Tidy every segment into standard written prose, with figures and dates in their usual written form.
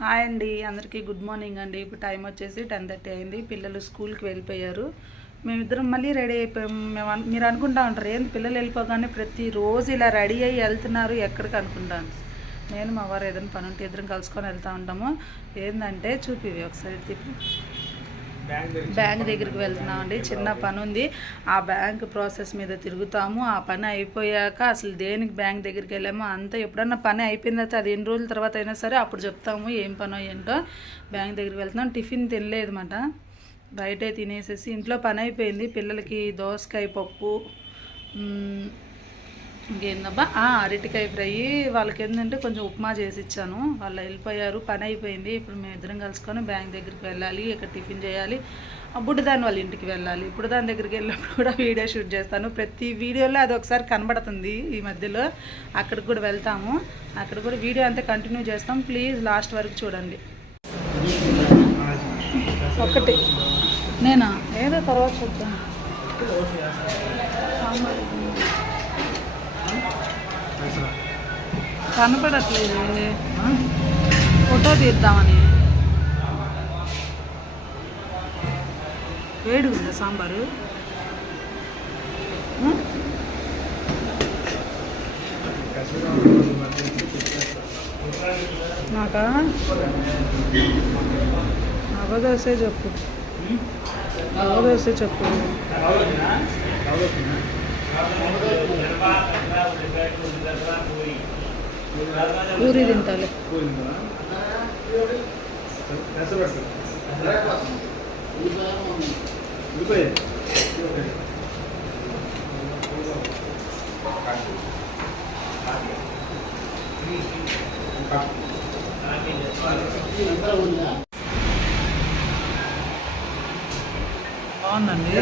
Hi అండి, అందరికీ good morning అండి. ఇప్పుడు టైం వచ్చేసి 10:30 అయింది. పిల్లలు స్కూల్కి వెళ్ళిపోయారు. మేమిద్దరం మళ్ళీ రెడీ అయిపోయాం. మీరు అనుకుంటా ఉంటారు, ఏంది పిల్లలు వెళ్ళిపోగానే ప్రతిరోజు ఇలా రెడీ అయ్యి వెళ్తున్నారు ఎక్కడికి అనుకుంటాను. నేను మా వారు ఏదైనా పని ఉంటే ఇద్దరం కలుసుకొని వెళ్తూ ఉంటాము. ఏంటంటే చూపివి ఒకసారి తిప్పి. బ్యాంక్ దగ్గరికి వెళ్తున్నామండి. చిన్న పని ఉంది, ఆ బ్యాంక్ ప్రాసెస్ మీద తిరుగుతాము. ఆ పని అయిపోయాక అసలు దేనికి బ్యాంక్ దగ్గరికి వెళ్ళామో అంతా ఎప్పుడన్నా పని అయిపోయిన తర్వాత అది ఎన్ని రోజుల తర్వాత అయినా సరే అప్పుడు చెప్తాము ఏం పనో ఏంటో. బ్యాంక్ దగ్గరికి వెళ్తున్నాం. టిఫిన్ తినలేదు అన్నమాట, బయటే తినేసేసి ఇంట్లో పని అయిపోయింది. పిల్లలకి దోసకాయ పప్పు, ఇంకేందబ్బా అరటికాయ ఫ్రై, వాళ్ళకి ఏంటంటే కొంచెం ఉప్మా చేసి ఇచ్చాను. వాళ్ళు వెళ్ళిపోయారు, పని అయిపోయింది. ఇప్పుడు మేము ఇద్దరం కలుసుకొని బ్యాంక్ దగ్గరికి వెళ్ళాలి, ఇక్కడ టిఫిన్ చేయాలి. బుడ్డదాని వాళ్ళ ఇంటికి వెళ్ళాలి. ఇప్పుడు దాని దగ్గరికి వెళ్ళినప్పుడు కూడా వీడియో షూట్ చేస్తాను. ప్రతి వీడియోలో అది ఒకసారి కనబడుతుంది ఈ మధ్యలో. అక్కడికి కూడా వెళ్తాము, అక్కడ కూడా వీడియో అంతా కంటిన్యూ చేస్తాం. ప్లీజ్ లాస్ట్ వరకు చూడండి. ఒకటి నేనా ఏదో తర్వాత చూద్దాం. కనపడట్లేదు, ఫోటో తీద్దామని. వేడి ఉందా సాంబారు? నాకా అవదోసే చెప్పు, అవదోసే చెప్పు. పూరి తింటాలి. బాగుందండి.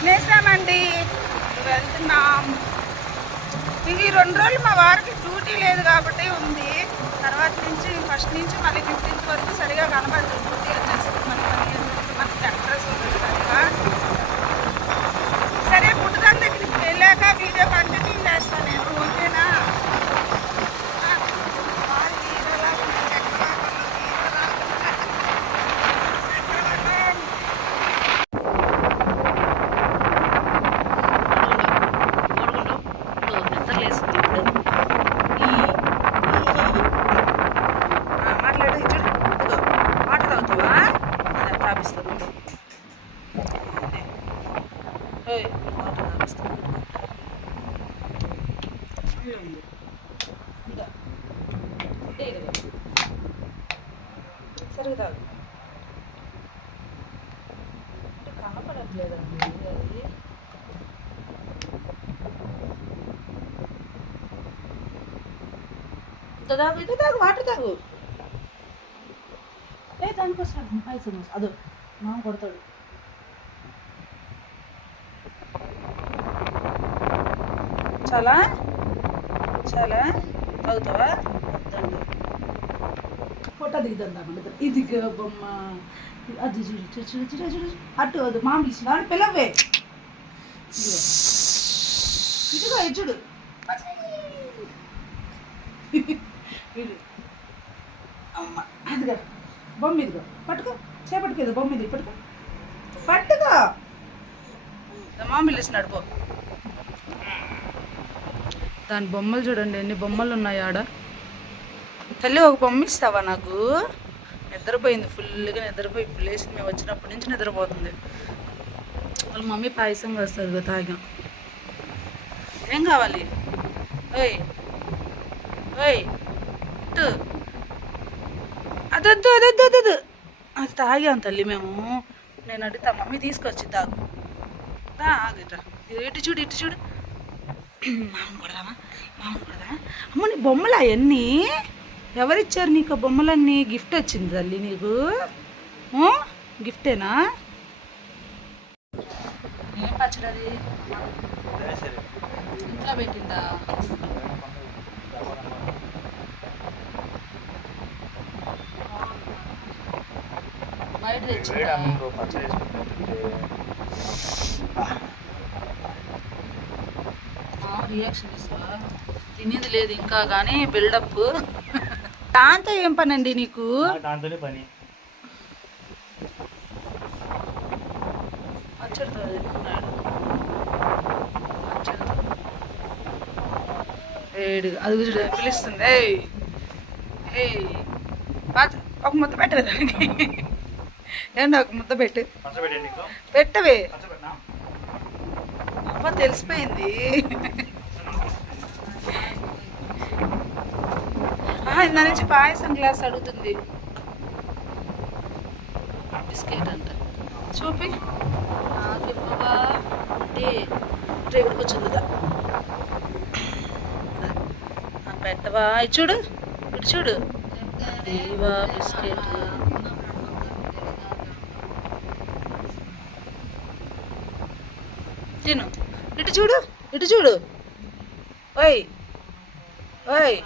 తినేసామండి, వెళ్తున్నాం. ఇవి 2 రోజులు మా వారికి డ్యూటీ లేదు కాబట్టి ఉంది. తర్వాత నుంచి ఫస్ట్ నుంచి మళ్ళీ 15th వరకు సరిగా కనబడుతుంది. డ్యూటీ వచ్చేసి మనకి అడ్రస్ ఉంటుంది సరిగా. సరే, పుట్టుదాని దగ్గరికి వెళ్ళాక వీడియో కంటిన్యూ చేస్తాను నేను, ఓకేనా? సరిగా కనపడట్లేదండి అది. తాగు, ఇది తాగు, వాటర్ తాగు. దానికోసం పైసలు అదో మా కొడతాడు. చాలా చాలా తాగుతావా? వద్దండి, ఫోటో దిగుతుందామండి. ఇది బొమ్మ అది అటు అది మామూలు ఇచ్చిన పిల్లవే. ఇదిగో చూడు, అమ్మ అదిగా బొమ్మ, ఇదిగో పట్టుకో, చేపట్టుకేదో బొమ్మ, ఇది పట్టుకో, పట్టుకో. మామూలు ఇచ్చినాడు పో. దాని బొమ్మలు చూడండి, ఎన్ని బొమ్మలు ఉన్నాయి ఆడ. తల్లి, ఒక బొమ్మ ఇస్తావా నాకు? నిద్రపోయింది, ఫుల్గా నిద్రపోయి. ప్లేస్ మేము వచ్చినప్పటి నుంచి నిద్రపోతుంది. వాళ్ళ మమ్మీ పాయసం వేస్తుంది తాగాం. ఏం కావాలి? ఓయ్ ఓయ్ ఇటు. అదొద్దు అదొద్దు అదొద్దు, అది తాగాం తల్లి మేము. నేను అడుగుతా మమ్మీ తీసుకొచ్చి తాగు. ఆగిట్రా, ఇటు చూడు ఇటు చూడు. మామ కొడదామా, మామ కొడదామా? అమ్మ నీ బొమ్మలు అవన్నీ ఎవరిచ్చారు నీకు? బొమ్మలన్నీ గిఫ్ట్ వచ్చింది తల్లి నీకు? గిఫ్టేనా? ఏం పచ్చడి? ఇంట్లో పెట్టిందా? బయట తెచ్చిందా? రియాక్షన్ ఇస్తావా? తినేది లేదు ఇంకా కానీ బిల్డప్. దాంతో ఏం పని అండి నీకు? దాంతోనే పని. పచ్చడితో తింటున్నాడు. ఏడు అది చూడు పిలుస్తుంది. ఏయ్ ఏయ్ ఒక ముద్ద పెట్టవే దానికి. ఏంటి ఒక ముద్ద పెట్టు, పెట్టవే. అబ్బా తెలిసిపోయింది. ఇందా నుంచి పాయసం గ్లాస్ అడుగుతుంది. బిస్కెట్ అంట. చూపి నాకు ఇవ్వవా అంటే రేగుడు కూర్చుందిదా. పెట్టవా? ఇటు చూడు ఇటు చూడు. ఇవా బిస్కెట్. తిను. ఇటు చూడు ఇటు చూడు. ఓయ్ ఓయ్